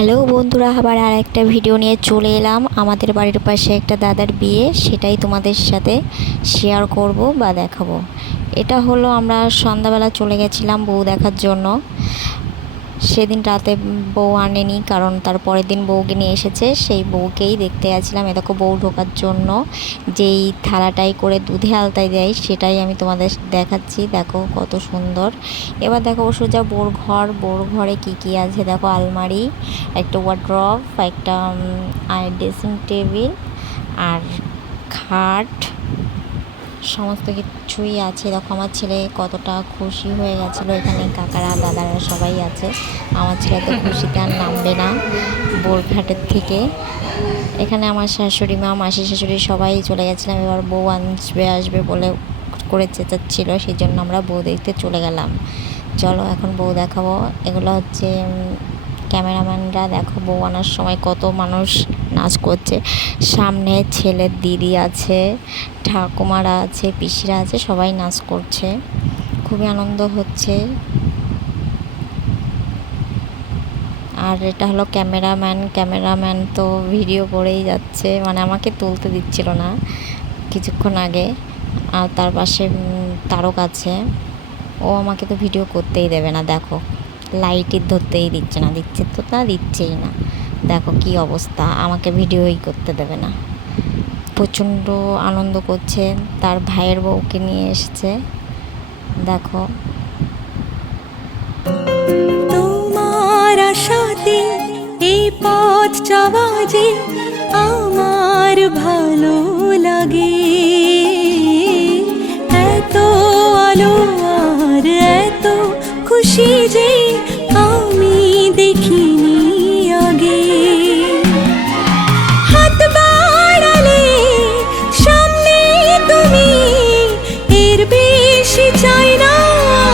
Hello বন্ধুরা, আবার আর একটা ভিডিও নিয়ে চলে এলাম। আমাদের বাড়ির পাশে একটা দাদার বিয়ে, সেটাই তোমাদের সাথে শেয়ার করব বা দেখাবো। এটা হলো আমরা সন্ধ্যাবেলা চলে গেছিলাম বউ দেখার জন্য। সেদিন রাতে বউ আনেনি, কারণ তার পরের দিন বউকে নিয়ে এসেছে, সেই বউকেই দেখতে গেছিলাম। এ দেখো বউ ঢোকার জন্য যেই থালাটাই করে দুধে আলতায় দেয়, সেটাই আমি তোমাদের দেখাচ্ছি। দেখো কত সুন্দর। এবার দেখো সোজা বোর ঘরে কী কী আছে দেখো। আলমারি, একটা ওয়ার্ড্রপ, একটা ড্রেসিং টেবিল আর খাট, সমস্ত কিছুই আছে। দেখো আমার ছেলে কতটা খুশি হয়ে গেছিলো। এখানে কাকারা দাদারা সবাই আছে। আমার ছেলে তো খুশিতে আর নামবে না বোর ঘাটের থেকে। এখানে আমার শাশুড়ি মা, মাসি শাশুড়ি সবাই চলে গেছিলাম। এবার বউ আসবে বলে করে চেঁচাচ্ছিল, সেই জন্য আমরা বউ দেখতে চলে গেলাম। চলো এখন বউ দেখাবো। এগুলো হচ্ছে ক্যামেরাম্যানরা। দেখো বউ আনার সময় কত মানুষ নাচ করছে। সামনে ছেলের দিদি আছে, ঠাকুমারা আছে, পিসিরা আছে, সবাই নাচ করছে। খুবই আনন্দ হচ্ছে। আর এটা হলো ক্যামেরাম্যান তো ভিডিও করেই যাচ্ছে, মানে আমাকে তুলতে দিচ্ছিল না কিছুক্ষণ আগে। আর তার পাশে তারক আছে, ও আমাকে তো ভিডিও করতেই দেবে না। দেখো লাইটই ধরতেই দিচ্ছে না, দিচ্ছে তো তা দিচ্ছেই না। দেখো কি অবস্থা, আমাকে ভিডিওই করতে দেবে না। প্রচণ্ড আনন্দ করছে। তার ভাইয়ের বউকে নিয়ে এসেছে। দেখো তোমার আশাতে এই পথ চলা যে আমার ভালো লাগে। এত আলো আর এত খুশি যে আমি দেখিনি আগে। হাত বাড়ালে সামনে তুমি, এর বেশি চাই না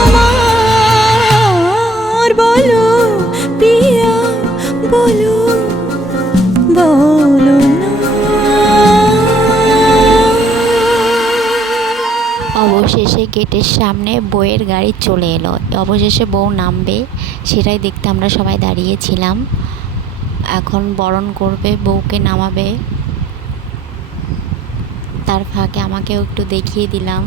আমার। বলো প্রিয়া, বলো বলো না। অবশেষে গেটের সামনে বউয়ের গাড়ি চলে এলো। অবশেষে বউ নামবে, সেটাই দেখতে আমরা সবাই দাঁড়িয়েছিলাম। এখন বরণ করবে, বউকে নামাবে। তার ফাঁকে আমাকেও একটু দেখিয়ে দিলাম।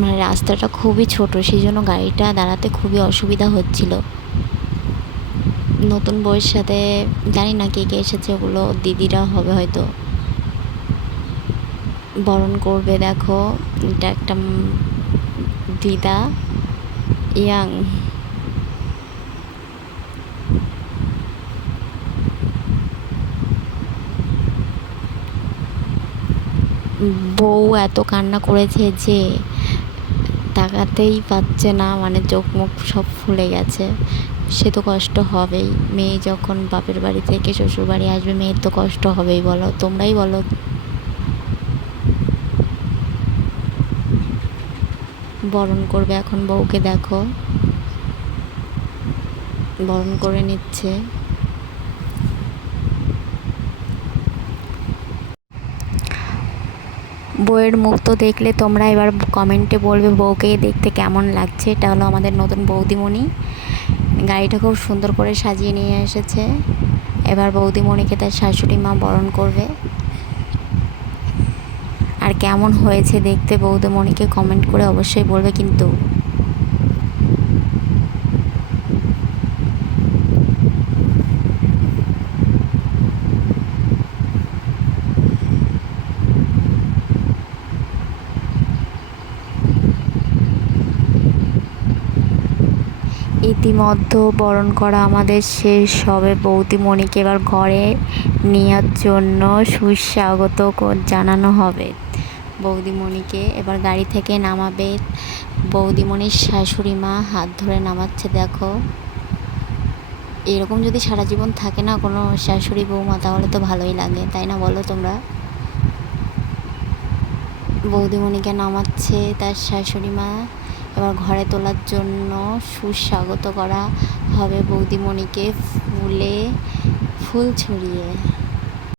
মানে রাস্তাটা খুবই ছোট, সেই জন্য গাড়িটা দাঁড়াতে খুবই অসুবিধা হচ্ছিল। নতুন বউয়ের সাথে জানি না কে কে এসেছে, ওগুলো দিদিরা হবে হয়তো। বরণ করবে। দেখো এটা একটা দিদা, ইয়াং। বউ এত কান্না করেছে যে তাকাতেই পাচ্ছে না, মানে চোখ মুখ সব ফুলে গেছে। সে তো কষ্ট হবেই, মেয়ে যখন বাপের বাড়ি থেকে শ্বশুর বাড়ি আসবে, মেয়ের তো কষ্ট হবেই। বলো, তোমরাই বলো। বরণ করবে এখন বউকে। দেখো বরণ করে নিচ্ছে। বউয়ের মুখ তো দেখলে তোমরা, এবার কমেন্টে বলবে বউকে দেখতে কেমন লাগছে। এটা হলো আমাদের নতুন বৌদিমণি। গাড়িটা খুব সুন্দর করে সাজিয়ে নিয়ে এসেছে। এবার বৌদিমণিকে তার শাশুড়ি মা বরণ করবে। আর কেমন হয়েছে দেখতে বৌদিমণিকে কমেন্ট করে অবশ্যই বলবে কিন্তু। ইতিমধ্যে বরণ করা আমাদের শেষ হবে। বৌদিমণিকে এবার ঘরে নেওয়ার জন্য সুস্বাগত জানানো হবে। বৌদিমণিকে এবার গাড়ি থেকে নামাবে। বৌদিমণির শাশুড়ি মা হাত ধরে নামাচ্ছে। দেখো এরকম যদি সারা জীবন থাকে না কোনো শাশুড়ি বৌমা, তাহলে তো ভালোই লাগে, তাই না বলো তোমরা? বৌদিমণিকে নামাচ্ছে তার শাশুড়ি মা। এবার ঘরে তোলার জন্য সুস্বাগত করা হবে বৌদিমণিকে ফুল ছড়িয়ে।